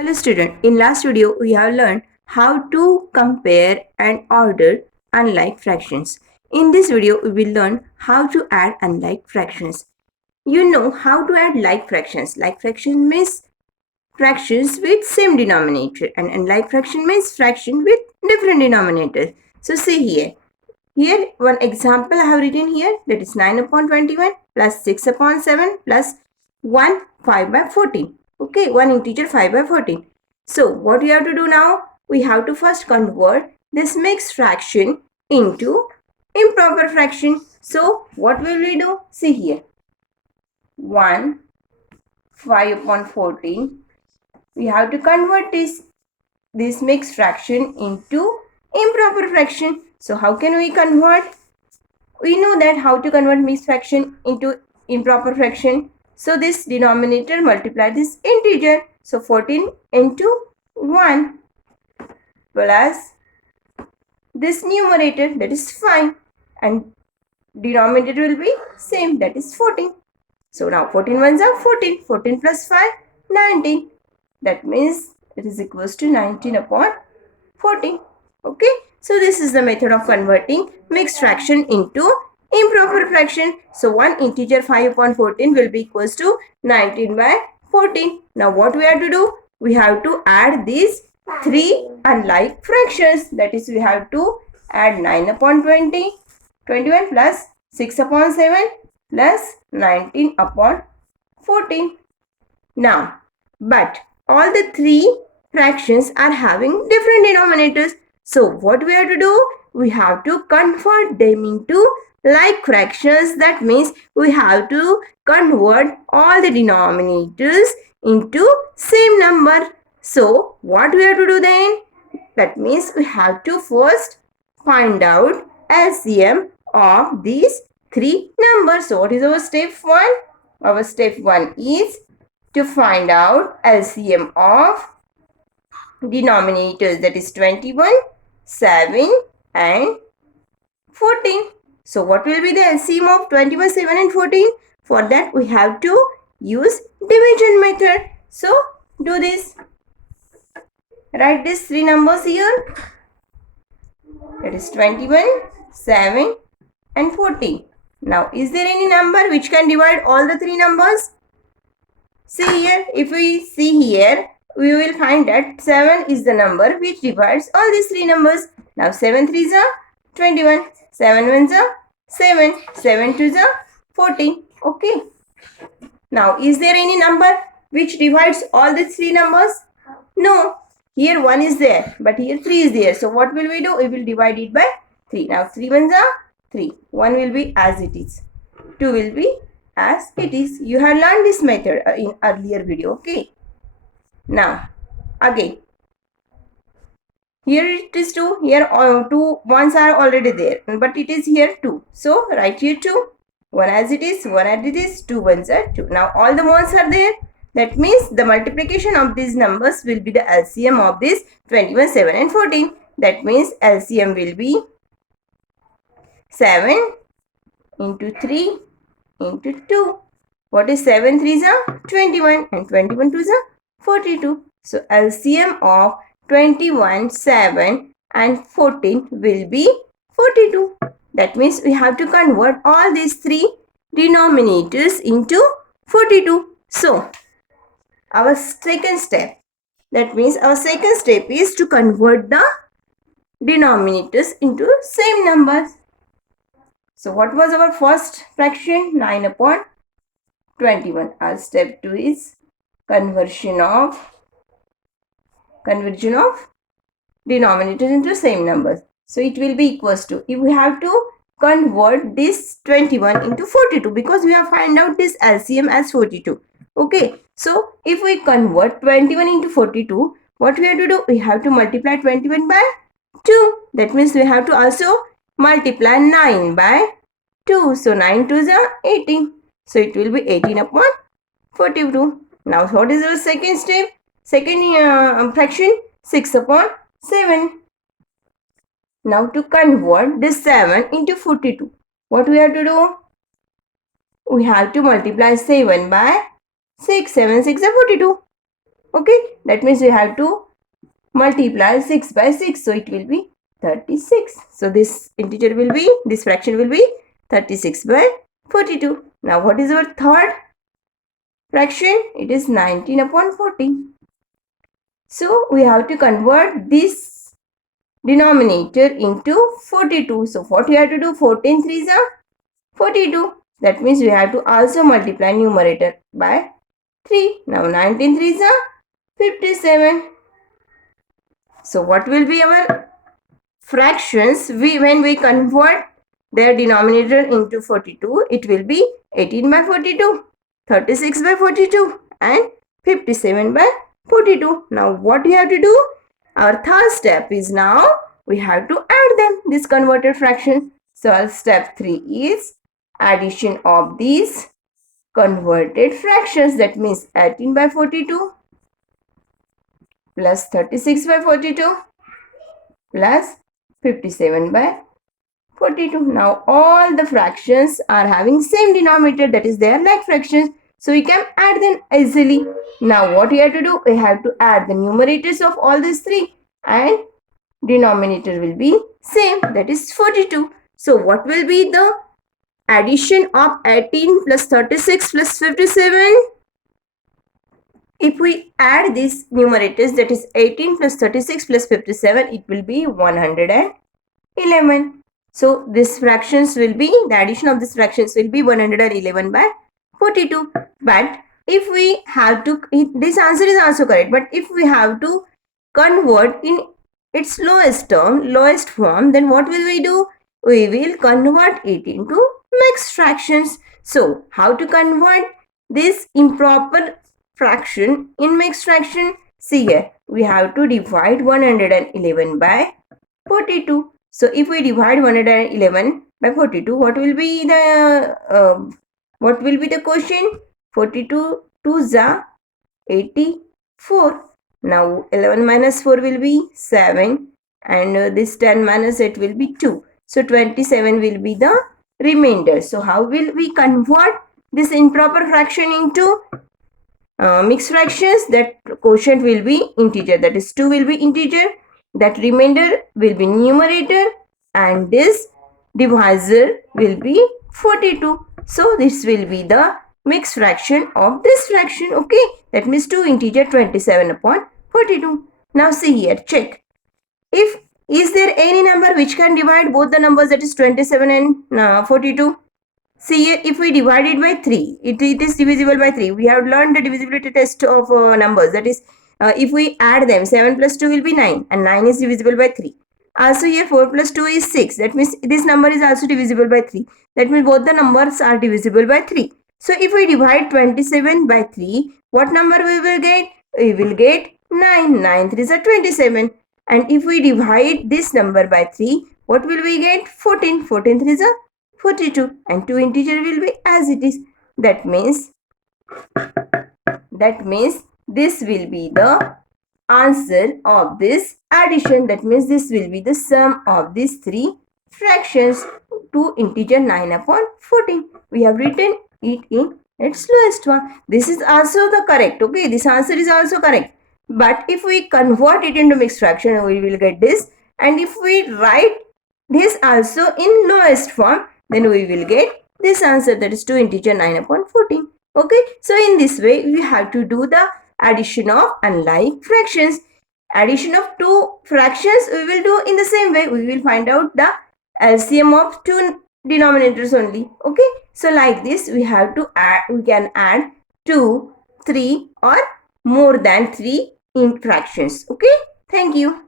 Hello student, in last video we have learned how to compare and order unlike fractions. In this video we will learn how to add unlike fractions. You know how to add like fractions. Like fraction means fractions with same denominator and unlike fraction means fraction with different denominators. So see here. Here one example I have written here, that is 9 upon 21 plus 6 upon 7 plus 1 5 by 14. Okay, one integer 5 by 14. So what we have to do now? We have to first convert this mixed fraction into improper fraction. So what will we do? See here. 1 5 upon 14. We have to convert this mixed fraction into improper fraction. So how can we convert? We know that how to convert mixed fraction into improper fraction. So this denominator multiply this integer. So 14 into 1 plus this numerator, that is 5, and denominator will be same, that is 14. So now 14 ones are 14. 14 plus 5, 19. That means it is equals to 19 upon 14. Okay. So this is the method of converting mixed fraction into improper fraction. So one integer 5 upon 14 will be equals to 19 by 14. Now what we have to do? We have to add these three unlike fractions. That is, we have to add 9 upon 20, 21 plus 6 upon 7 plus 19 upon 14. Now, but all the three fractions are having different denominators. So what we have to do? We have to convert them into like fractions. That means we have to convert all the denominators into same number. So what we have to do then? That means we have to first find out LCM of these three numbers. So what is our step 1? Our step 1 is to find out LCM of denominators, that is 21, 7 and 14. So what will be the LCM of 21, 7 and 14? For that we have to use division method. So do this. Write these three numbers here. That is 21, 7 and 14. Now is there any number which can divide all the three numbers? See here, if we see here, we will find that 7 is the number which divides all these three numbers. Now 7 3s are 21, 7 1s are 7, 7 2s are 14. Okay. Now is there any number which divides all the three numbers? No. Here 1 is there, but here 3 is there. So what will we do? We will divide it by 3. Now 3 1s are 3. 1 will be as it is. 2 will be as it is. You have learned this method in earlier video. Okay. Now again, here it is 2. Here 2 ones are already there, but it is here 2. So write here 2. 1 as it is, 1 as it is, 2 ones are 2. Now all the ones are there. That means the multiplication of these numbers will be the LCM of this 21, 7 and 14. That means LCM will be 7 into 3 into 2. What is 7 3s are 21 and 21 2s are 42. So LCM of 21, 7 and 14 will be 42. That means we have to convert all these three denominators into 42. So our second step, that means our second step is to convert the denominators into same numbers. So what was our first fraction? 9 upon 21. Our step 2 is conversion of denominators into same numbers. So it will be equals to, if we have to convert this 21 into 42, because we have find out this LCM as 42. Okay. So if we convert 21 into 42, what we have to do? We have to multiply 21 by 2. That means we have to also multiply 9 by 2. So 9 2s are 18. So it will be 18 upon 42. Now what is our second step? Second fraction, 6 upon 7. Now to convert this 7 into 42, what we have to do? We have to multiply 7 by 6. 7 6 are 42. Okay, that means we have to multiply 6 by 6. So it will be 36. So this integer will be, this fraction will be 36 by 42. Now what is our third fraction? It is 19 upon 40. So we have to convert this denominator into 42. So what we have to do? 14 3s are 42. That means we have to also multiply numerator by 3. Now 19 3s are 57. So what will be our fractions? When we convert their denominator into 42, it will be 18 by 42, 36 by 42 and 57 by 42. Now what we have to do? Our third step is now we have to add them, this converted fraction. So our step 3 is addition of these converted fractions. That means 18 by 42 plus 36 by 42 plus 57 by 42. Now all the fractions are having same denominator, that is they are like fractions. So we can add them easily. Now what we have to do? We have to add the numerators of all these three and denominator will be same, that is 42. So what will be the addition of 18 plus 36 plus 57? If we add these numerators, that is 18 plus 36 plus 57, it will be 111. So these fractions will be, the addition of these fractions will be 111 by 42. But if we have to, this answer is also correct, but if we have to convert in its lowest term, lowest form, then what will we do? We will convert it into mixed fractions. So how to convert this improper fraction in mixed fraction? See here, we have to divide 111 by 42. So if we divide 111 by 42, what will be the quotient? 42 2s are 84. Now 11 minus 4 will be 7 and this 10 minus 8 will be 2. So 27 will be the remainder. So how will we convert this improper fraction into mixed fractions? That quotient will be integer, that is 2 will be integer, that remainder will be numerator and this divisor will be 42. So this will be the mixed fraction of this fraction. Okay, that means 2 integer 27 upon 42. Now see here, check. If is there any number which can divide both the numbers, that is 27 and 42? See here, if we divide it by 3, it is divisible by 3. We have learned the divisibility test of numbers. That is, if we add them, 7 plus 2 will be 9 and 9 is divisible by 3. Also here 4 plus 2 is 6. That means this number is also divisible by 3. That means both the numbers are divisible by 3. So if we divide 27 by 3, what number we will get? We will get 9. 9 3s are 27. And if we divide this number by 3, what will we get? 14. 14 3s are 42 and 2 integer will be as it is. That means this will be the answer of this addition. That means this will be the sum of these three fractions to integer 9 upon 14. We have written it in its lowest one. This is also the correct. Okay, this answer is also correct. But if we convert it into mixed fraction, we will get this. And if we write this also in lowest form, then we will get this answer, that is 2 integer 9 upon 14. Okay, so in this way we have to do the addition of unlike fractions. Addition of two fractions we will do in the same way. We will find out the LCM of two denominators only. Okay, so like this we have to add, we can add 2, 3 or more than 3 in fractions. Okay, thank you.